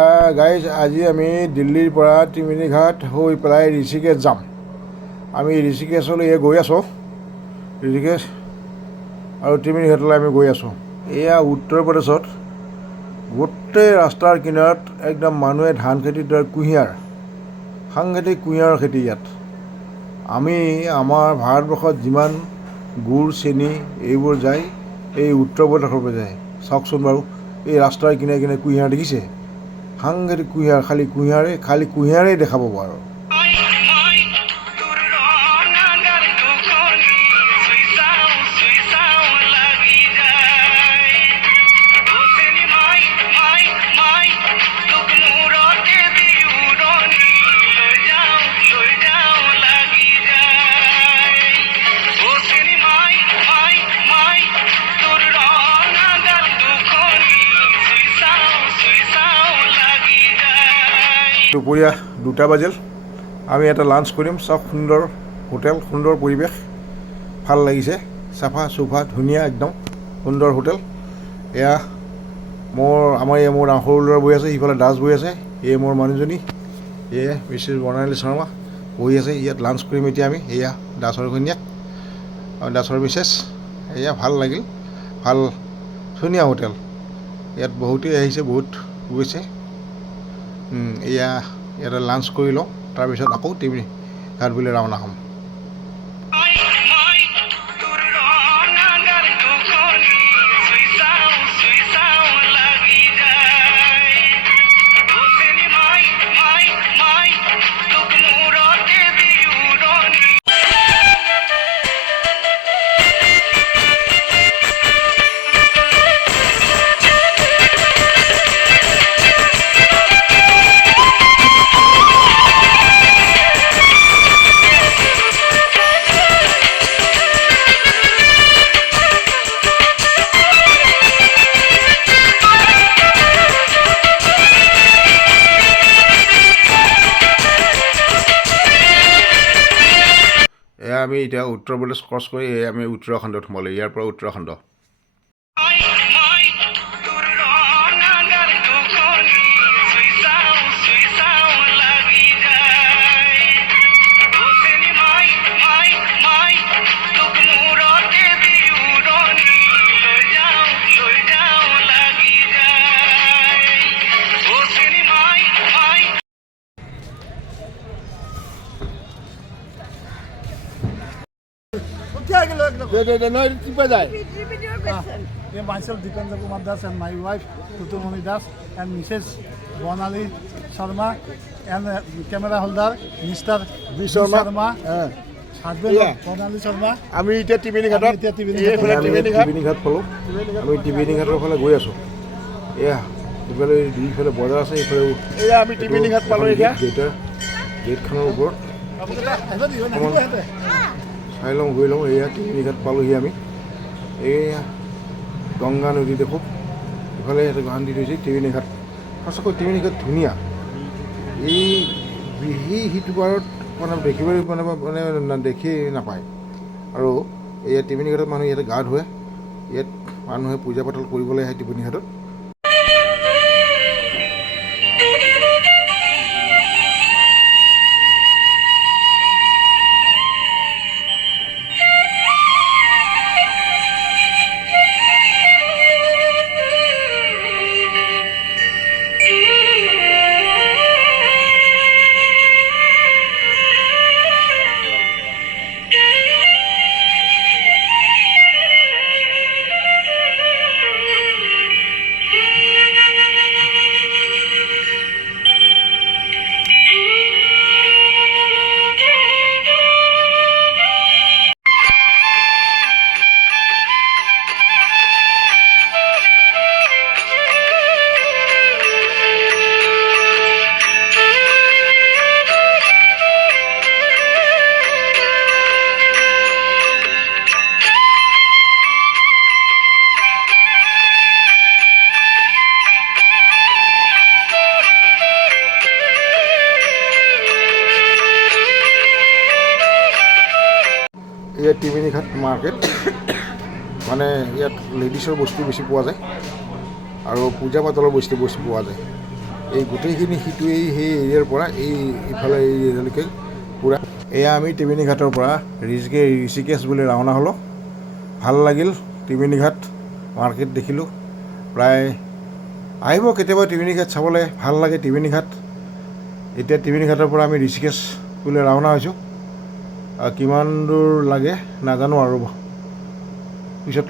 Guys আজি আমি দিল্লীৰ পৰা ত্ৰিবেণীঘাট হৈ পেলাই ঋষিকেশ যাম। আমি ঋষিকেশলৈ গৈ আছোঁ। ঋষিকেশ আৰু ত্ৰিবেণীঘাটলৈ আমি গৈ আছোঁ। এয়া উত্তৰ প্ৰদেশত গোটেই ৰাস্তাৰ কিনাৰত একদম মানুহে ধান খেতিৰ দৰে কুঁহিয়াৰ, সাংঘাতিক কুঁহিয়াৰৰ খেতি ইয়াত। আমি আমাৰ ভাৰতবৰ্ষত যিমান গুড় চেনি এইবোৰ যায় এই উত্তৰ প্ৰদেশৰ পৰা যায়। চাওকচোন বাৰু, এই ৰাস্তাৰ কিনাৰে কিনাৰে কুঁহিয়াৰ দেখিছে? সাংঘাতিক কুঁহিয়াৰ, খালি কুঁহিয়াৰেই দেখাব বাৰু। দুপৰীয়া 2টা বাজিল। আমি এটা লাঞ্চ কৰিম। চব সুন্দৰ হোটেল, সুন্দৰ পৰিৱেশ, ভাল লাগিছে। চাফা চুফা ধুনীয়া, একদম সুন্দৰ হোটেল। এয়া আমাৰ সৰু ল'ৰা বহি আছে, সিফালে দাস বহি আছে। এয়ে মোৰ মানুহজনী, এয়ে মিছেছ বৰ্ণালী শৰ্মা বহি আছে। ইয়াত লাঞ্চ কৰিম এতিয়া আমি। এয়া দাসৰ ঘৈণীয়েক আৰু দাসৰ মিছেছ। এয়া ভাল লাগিল, ভাল ধুনীয়া হোটেল। ইয়াত বহুতেই আহিছে, বহুত গৈছে। ইয়াতে লাঞ্চ কৰি লওঁ, তাৰপিছত আকৌ ত্ৰিবেণীঘাট বুলি ৰাওনা হ'ম। আমি এতিয়া উত্তৰ প্ৰদেশ ক্ৰছ কৰি আমি উত্তৰাখণ্ডত সোমালোঁ। ইয়াৰ পৰা Uttarakhand. Myself, Dikendra Kumar Das, and my wife, Tutumoni Das, and Mrs. Bonali Sharma, and camera holder, Mr. V. Sharma. Husband Bonali Sharma. আমি এতিয়া ত্ৰিবেণীঘাট পালোঁ। আমি ত্ৰিবেণীঘাটৰ ফালে গৈ আছোঁ। এয়া ইফালে দুইফালে বজাৰ আছে, ইফালে এয়া আমি ত্ৰিবেণীঘাট পালোঁ। এতিয়া গেটখনৰ ওপৰত চাই লওঁ, গৈ লওঁ। এয়া ত্ৰিবেণীঘাট পালোঁহি আমি। এয়া গংগা নদী দেখোঁ, ইফালে এটা গান্ধী থৈছে ত্ৰিবেণীঘাট। সঁচাকৈ ত্ৰিবেণীঘাট ধুনীয়া। সিটো পাৰত দেখিবলৈ দেখি নাপায়। আৰু এয়া ত্ৰিবেণীঘাটত মানুহে ইয়াতে গা ধুৱে, ইয়াত মানুহে পূজা পাতল কৰিবলৈ আহে ত্ৰিবেণীঘাটত। এয়া ত্ৰিবেণীঘাট মাৰ্কেট, মানে ইয়াত লেডিছৰ বস্তু বেছি পোৱা যায় আৰু পূজা পাতলৰ বস্তু পোৱা যায়। এই গোটেইখিনি সিটোৱেই সেই এৰিয়াৰ পৰা এইফালে এই এৰিয়ালৈকে পূৰা। এয়া আমি ত্ৰিবেণী ঘাটৰ পৰা ঋষিকেশ বুলি ৰাওনা হ'লোঁ। ভাল লাগিল ত্ৰিবেণী ঘাট, মাৰ্কেট দেখিলোঁ। প্ৰায় আহিব কেতিয়াবা ত্ৰিবেণী ঘাট চাবলৈ, ভাল লাগে ত্ৰিবেণী ঘাট। এতিয়া ত্ৰিবেণী ঘাটৰ পৰা আমি ঋষিকেশ বুলি ৰাওনা হৈছোঁ। কিমান দূৰ লাগে নাজানো আৰু পিছত